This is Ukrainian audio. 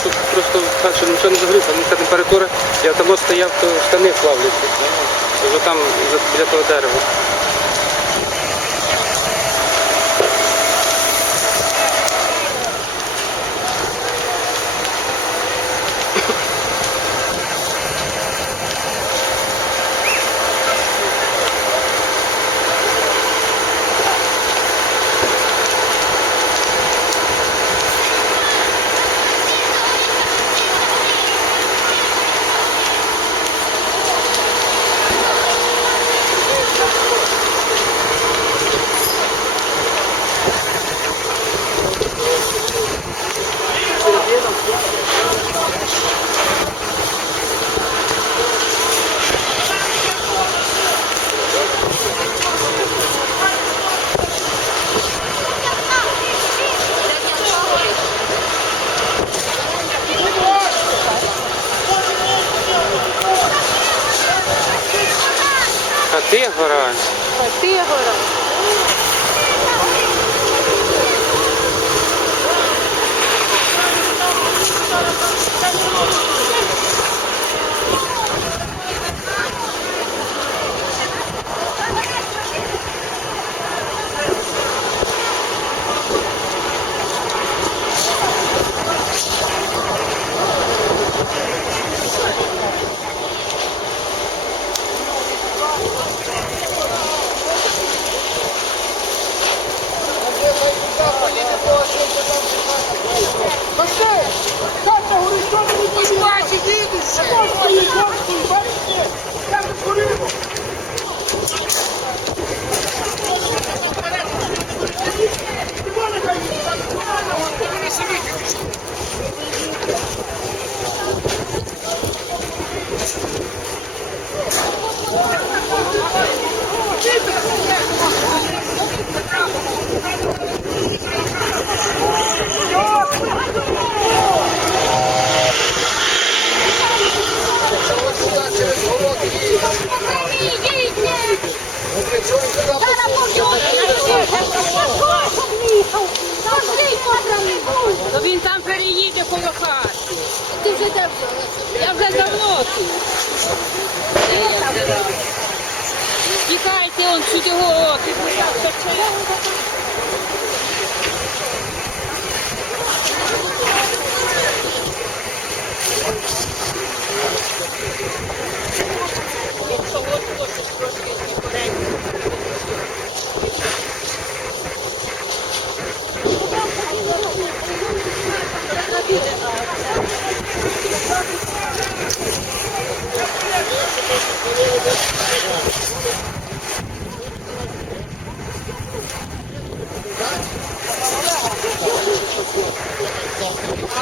Щоб просто так, нічого не загрузка, що температура, я там стояв, то штани плавляться. Вже там біля того дерева. А ти То він там переїде коло хати. Ти вже давно. Я вже давно тут. Тікайте он сюди.